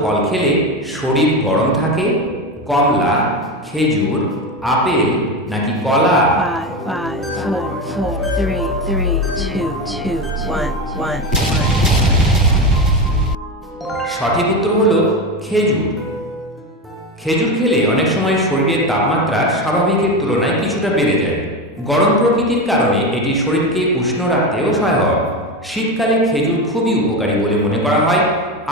ফল খেলে শরীর গরম থাকে? কমলা, খেজুর, আপেল নাকি কলা? 5, 4, 4, 3, 3, 2, 2, 1, 1. সঠিক উত্তর হলো খেজুর। খেজুর খেলে অনেক সময় শরীরের তাপমাত্রা স্বাভাবিকের তুলনায় কিছুটা বেড়ে যায়। গরম প্রকৃতির কারণে এটি শরীরকে উষ্ণ রাখতেও সহায়ক। শীতকালে খেজুর খুবই উপকারী বলে মনে করা হয়।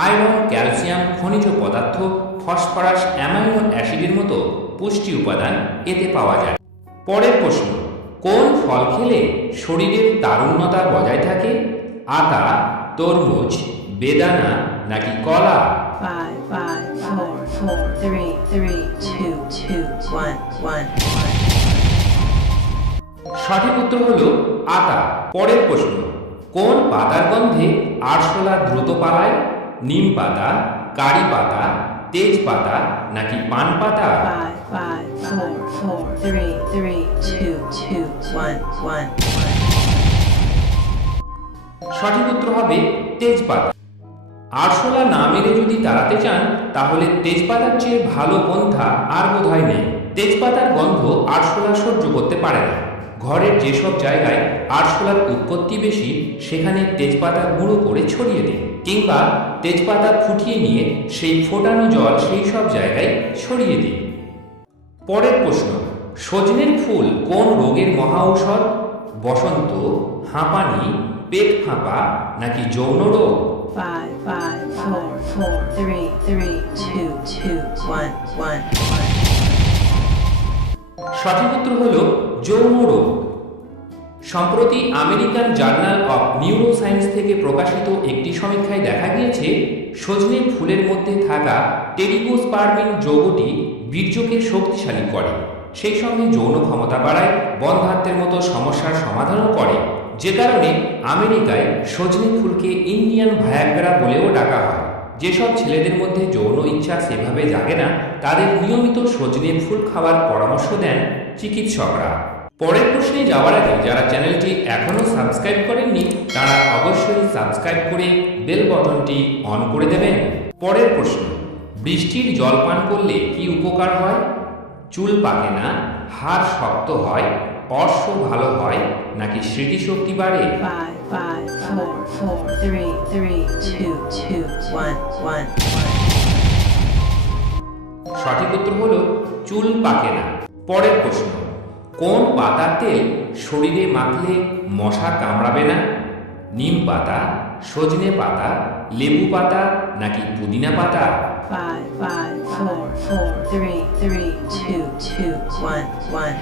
আয়রন, ক্যালসিয়াম, খনিজ পদার্থ, ফসফরাস, অ্যামাইনো অ্যাসিডের মতো পুষ্টি উপাদান এতে পাওয়া যায়। পরের প্রশ্ন, কোন ফল খেলে শরীরের তারুণ্যতা বজায় থাকে? আতা, তরমুজ, বেদানা নাকি কলা? 5, 4, 4, 3, 3, 2, 2, 1, 1. সঠিক উত্তর হলো আতা। পরের প্রশ্ন, কোন পাতার গন্ধে আরশোলা দ্রুত পালায়? নিম পাতা, কারি পাতা, তেজপাতা নাকি পান পাতা? 5, 4, 4, 3, 3, 2, 2, 1, 1. সঠিক উত্তর হবে তেজপাতা। আরশোলা না মেরে যদি তাড়াতে চান তাহলে তেজপাতার চেয়ে ভালো পন্থা আর বোধহয় নেই। তেজপাতার গন্ধ আরশোলা সহ্য করতে পারে না। ঘরের যেসব জায়গায় আরশোলার উৎপত্তি বেশি সেখানে তেজপাতা গুঁড়ো করে ছড়িয়ে দিন, কিংবা তেজপাতা ফুটিয়ে নিয়ে সেই ফোটানো জল সেই সব জায়গায় ছড়িয়ে দিন। পরের প্রশ্ন, সজনের ফুল কোন রোগের মহা ঔষধ? বসন্ত, হাঁপানি, পেট ফাঁপা নাকি যৌন রোগ? 5, 4, 4, 3, 3, 2, 2, 1, 1. সঠিক উত্তর হল যৌন রোগ। সম্প্রতি আমেরিকান জার্নাল অফ নিউরোসায়েন্স থেকে প্রকাশিত একটি সমীক্ষায় দেখা গিয়েছে সজনে ফুলের মধ্যে থাকা টেরিকোস্পার্মিন যৌগটি বীর্যকে শক্তিশালী করে, সেই সঙ্গে যৌন ক্ষমতা বাড়ায়, বন্ধ্যাত্বের মতো সমস্যার সমাধানও করে, যে কারণে আমেরিকায় সজনে ফুলকে ইন্ডিয়ান ভায়াগ্রা বলেও ডাকা হয়। যেসব ছেলেদের মধ্যে যৌন ইচ্ছা সেভাবে জাগে না তাদের নিয়মিত সজনে ফুল খাওয়ার পরামর্শ দেন চিকিৎসকরা। পরের প্রশ্নে যাওয়ার আগে যারা চ্যানেলটি এখনও সাবস্ক্রাইব করেননি তারা অবশ্যই সাবস্ক্রাইব করে বেল বাটনটি অন করে দেবেন। পরের প্রশ্ন, বৃষ্টির জল পান করলে কি উপকার হয়? চুল পাকে না, হাড় শক্ত হয়, অর্শ ভালো হয় নাকি স্মৃতিশক্তি বাড়ে? 5, 4, 4, 3, 3, 2, 2, 1, 1. সঠিক উত্তর হলো চুল পাকে না। পরের প্রশ্ন, কোন পাতার তেল শরীরে মাখলে মশা কামড়াবে না? নিম পাতা, সজনে পাতা, লেবু পাতা নাকি পুদিনা পাতা? 5, 4, 4, 3, 3, 2, 2, 1, 1.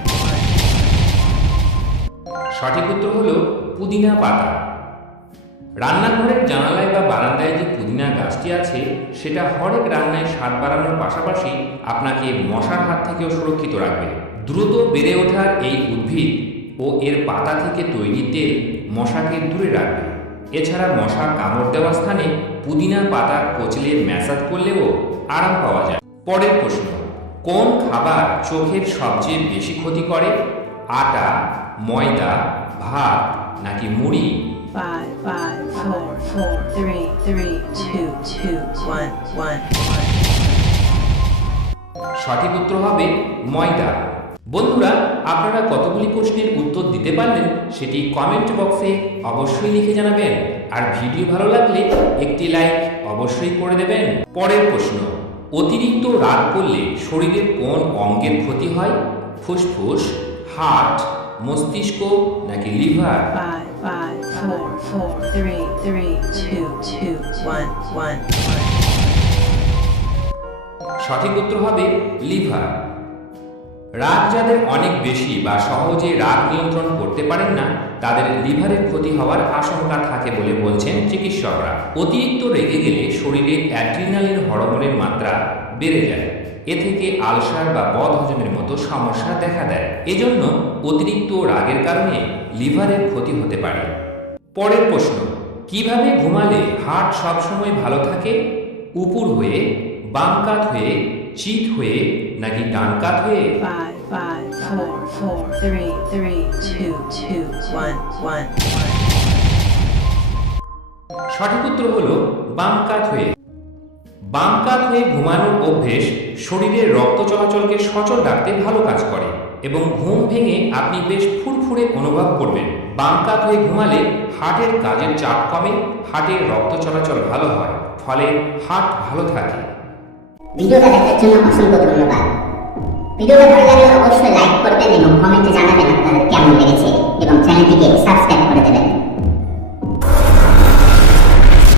সঠিক উত্তর হলো পুদিনা পাতা। রান্নাঘরের জানালায় বা বারান্দায় যে পুদিনা গাছটি আছে সেটা হরেক রান্নায় স্বাদ বাড়ানোর পাশাপাশি আপনাকে মশার হাত থেকেও সুরক্ষিত রাখবে। দ্রুত বেড়ে ওঠার এই উদ্ভিদ ও এর পাতা থেকে তৈরি তেল মশাকে দূরে রাখবে। এছাড়া মশা কামড় দেওয়া স্থানে পুদিনা পাতা কচলে ম্যাসাজ করলেও আরাম পাওয়া যায়। পরের প্রশ্ন, কোন খাবার চোখের সবচেয়ে বেশি ক্ষতি করে? আটা, ময়দা, ভাত নাকি মুড়ি? 5, 4, 4, 3, 3, 2, 2, 1, 1. সঠিক উত্তর হবে ময়দা। বন্ধুরা, আপনারা কতগুলি প্রশ্নের উত্তর দিতে পারলেন সেটি কমেন্ট বক্সে অবশ্যই লিখে জানাবেন, আর ভিডিও ভালো লাগলে একটি লাইক অবশ্যই করে দেবেন। পরের প্রশ্ন, অতিরিক্ত রাগ করলে শরীরের কোন অঙ্গের ক্ষতি হয়? ফুসফুস, হার্ট, মস্তিষ্ক নাকি লিভার? 5, 4, 4, 3, 3, 2, 2, 1, 1. সঠিক উত্তর হবে লিভার। রাগ যাদের অনেক বেশি বা সহজে রাগ নিয়ন্ত্রণ করতে পারেন না তাদের লিভারের ক্ষতি হওয়ার আশঙ্কা থাকে বলে বলছেন চিকিৎসকরা। অতিরিক্ত রেগে গেলে শরীরে অ্যাড্রিনালিন হরমোনের মাত্রা বেড়ে যায়। এ থেকে আলসার বা বদহজমের মতো সমস্যা দেখা দেয়। এজন্য অতিরিক্ত রাগের কারণে লিভারের ক্ষতি হতে পারে। পরের প্রশ্ন, কিভাবে ঘুমালে হার্ট সবসময় ভালো থাকে? উপর হয়ে, বাম কাত হয়ে, চিত হয়ে নাকি ডান কাত হয়ে? 5, 4, 4, 3, 3, 2, 2, 1, 1. সঠিক উত্তর হলো বাম কাত হয়ে। বাম কাত হয়ে ঘুমানোর অভ্যেস শরীরের রক্ত চলাচলকে সচল রাখতে ভালো কাজ করে এবং ঘুম ভেঙে আপনি বেশ ফুরফুরে অনুভব করবেন। বাম কাত হয়ে ঘুমালে হার্টের কাজের চাপ কমে, হার্টের রক্ত চলাচল ভালো হয়, ফলে হার্ট ভালো থাকে। ভিডিওটা দেখার জন্য অসংখ্য ধন্যবাদ। ভিডিওটা ভালো লাগলে অবশ্যই লাইক করবেন এবং কমেন্টে জানাবেন আপনাদের কেমন লেগেছে এবং চ্যানেলটিকে সাবস্ক্রাইব করে দেবেন।